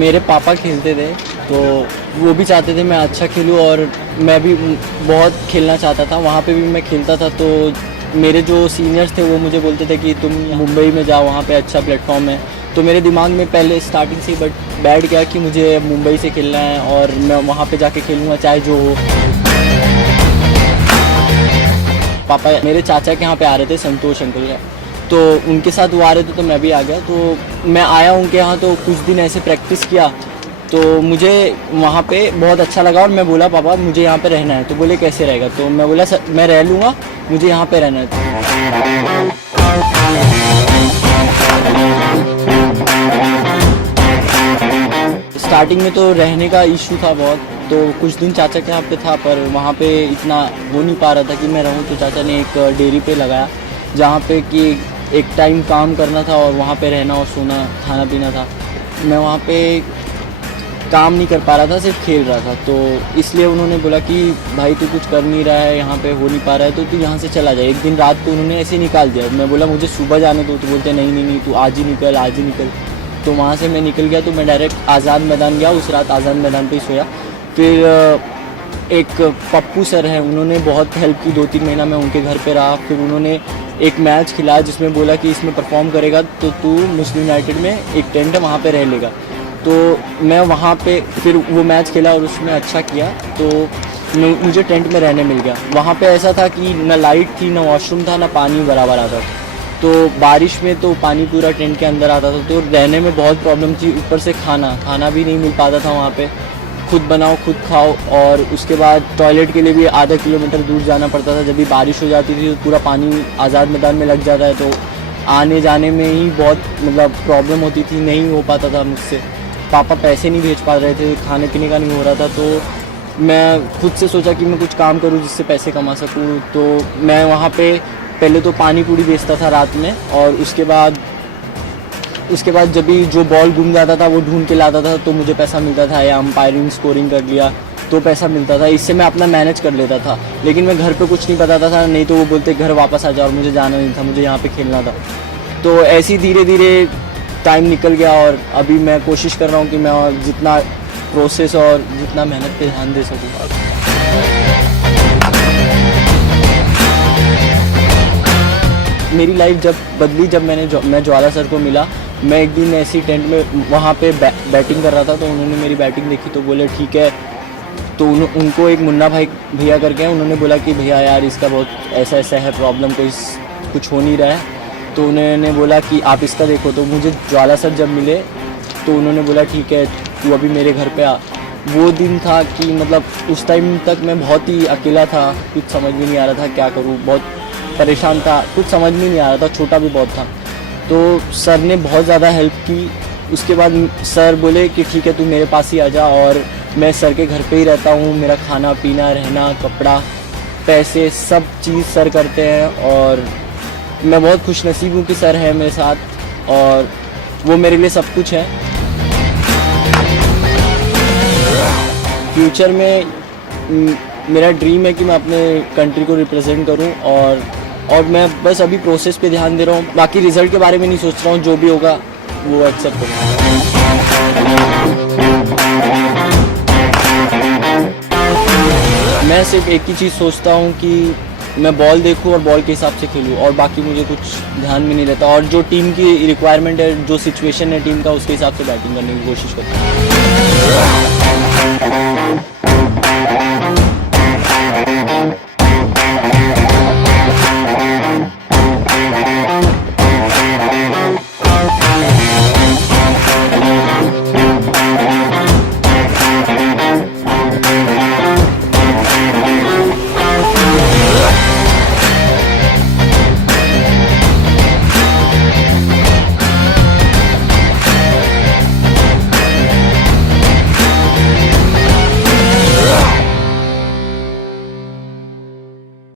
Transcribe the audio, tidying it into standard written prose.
मेरे पापा खेलते थे तो वो भी चाहते थे मैं अच्छा खेलूं और मैं भी बहुत खेलना चाहता था। वहाँ पे भी मैं खेलता था तो मेरे जो सीनियर्स थे वो मुझे बोलते थे कि तुम मुंबई में जाओ, वहाँ पे अच्छा प्लेटफॉर्म है। तो मेरे दिमाग में पहले स्टार्टिंग से ही बैठ गया कि मुझे मुंबई से खेलना है और मैं वहाँ पे जाके खेलूँगा चाहे जो हो। पापा मेरे चाचा के यहाँ पे आ रहे थे, संतोष अंकल है, तो उनके साथ वो आ रहे थे तो मैं भी आ गया। तो मैं आया उनके यहाँ तो कुछ दिन ऐसे प्रैक्टिस किया तो मुझे वहाँ पे बहुत अच्छा लगा और मैं बोला पापा मुझे यहाँ पे रहना है। तो बोले कैसे रहेगा? तो मैं बोला सर मैं रह लूँगा, मुझे यहाँ पे रहना है। स्टार्टिंग में तो रहने का इशू था बहुत, तो कुछ दिन चाचा के यहाँ पे था पर वहाँ पे इतना हो नहीं पा रहा था कि मैं रहूँ। तो चाचा ने एक डेयरी पे लगाया जहाँ पे कि एक टाइम काम करना था और वहाँ पे रहना और सोना खाना पीना था। मैं वहाँ पे काम नहीं कर पा रहा था, सिर्फ खेल रहा था। तो इसलिए उन्होंने बोला कि भाई तू कुछ कर नहीं रहा है, यहाँ पे हो नहीं पा रहा है तो तू यहाँ से चला जाए। एक दिन रात को उन्होंने ऐसे निकाल दिया। मैं बोला मुझे सुबह जाने दो, तो बोलते नहीं नहीं नहीं तू आज ही निकल, आज ही निकल। तो वहाँ से मैं निकल गया तो मैं डायरेक्ट आज़ाद मैदान गया। उस रात आज़ाद मैदान पे ही सोया। फिर एक पप्पू सर हैं, उन्होंने बहुत हेल्प की। 2-3 महीना मैं उनके घर पे रहा। फिर उन्होंने एक मैच खिलाया जिसमें बोला कि इसमें परफॉर्म करेगा तो तू मुस्लिम यूनाइटेड में एक टेंट है वहाँ पे रह लेगा। तो मैं वहाँ पे फिर वो मैच खेला और उसमें अच्छा किया तो मुझे टेंट में रहने मिल गया। वहाँ पे ऐसा था कि ना लाइट थी, ना वॉशरूम था, ना पानी बराबर आता था। तो बारिश में तो पानी पूरा टेंट के अंदर आता था तो रहने में बहुत प्रॉब्लम थी। ऊपर से खाना भी नहीं मिल पाता था वहाँ पे। खुद बनाओ खुद खाओ और उसके बाद टॉयलेट के लिए भी आधा किलोमीटर दूर जाना पड़ता था। जब भी बारिश हो जाती थी तो पूरा पानी आज़ाद मैदान में लग जाता है तो आने जाने में ही बहुत मतलब प्रॉब्लम होती थी, नहीं हो पाता था मुझसे। पापा पैसे नहीं भेज पा रहे थे, खाने पीने का नहीं हो रहा था। तो मैं खुद से सोचा कि मैं कुछ काम करूं जिससे पैसे कमा सकूं। तो मैं वहाँ पे पहले तो पानी पूरी बेचता था रात में और उसके बाद जब भी जो बॉल गुम जाता था वो ढूंढ के लाता था तो मुझे पैसा मिलता था, या अंपायरिंग स्कोरिंग कर लिया तो पैसा मिलता था। इससे मैं अपना मैनेज कर लेता था। लेकिन मैं घर पे कुछ नहीं बताता था, नहीं तो वो बोलते घर वापस आ जाओ और मुझे जाना नहीं था, मुझे यहाँ पे खेलना था। तो ऐसे ही धीरे धीरे टाइम निकल गया और अभी मैं कोशिश कर रहा हूँ कि मैं और जितना प्रोसेस और जितना मेहनत पे ध्यान दे सकूँ। मेरी लाइफ जब बदली जब मैं ज्वाला सर को मिला। मैं एक दिन ऐसी टेंट में वहाँ पे बैटिंग कर रहा था तो उन्होंने मेरी बैटिंग देखी तो बोले ठीक है। तो उनको एक मुन्ना भाई भैया करके हैं, उन्होंने बोला कि भैया यार इसका बहुत ऐसा ऐसा है प्रॉब्लम, कुछ हो नहीं रहा है। तो उन्होंने बोला कि आप इसका देखो। तो मुझे ज्वाला सर जब मिले तो उन्होंने बोला ठीक है तू अभी मेरे घर पे आ। वो दिन था कि मतलब उस टाइम तक मैं बहुत ही अकेला था, कुछ समझ में नहीं आ रहा था क्या करूँ, बहुत परेशान था, कुछ समझ में नहीं आ रहा था, छोटा भी बहुत था। तो सर ने बहुत ज़्यादा हेल्प की। उसके बाद सर बोले कि ठीक है तू मेरे पास ही आ जा और मैं सर के घर पे ही रहता हूँ। मेरा खाना पीना रहना कपड़ा पैसे सब चीज़ सर करते हैं और मैं बहुत खुशनसीब हूँ कि सर है मेरे साथ और वो मेरे लिए सब कुछ है। फ्यूचर में मेरा ड्रीम है कि मैं अपने कंट्री को रिप्रेजेंट करूँ और मैं बस अभी प्रोसेस पे ध्यान दे रहा हूँ। बाकी रिज़ल्ट के बारे में नहीं सोच रहा हूँ, जो भी होगा वो एक्सेप्ट करूँगा। मैं सिर्फ एक ही चीज़ सोचता हूँ कि मैं बॉल देखूँ और बॉल के हिसाब से खेलूँ और बाकी मुझे कुछ ध्यान में नहीं रहता। और जो टीम की रिक्वायरमेंट है, जो सिचुएशन है टीम का, उसके हिसाब से बैटिंग करने की कोशिश करता हूँ।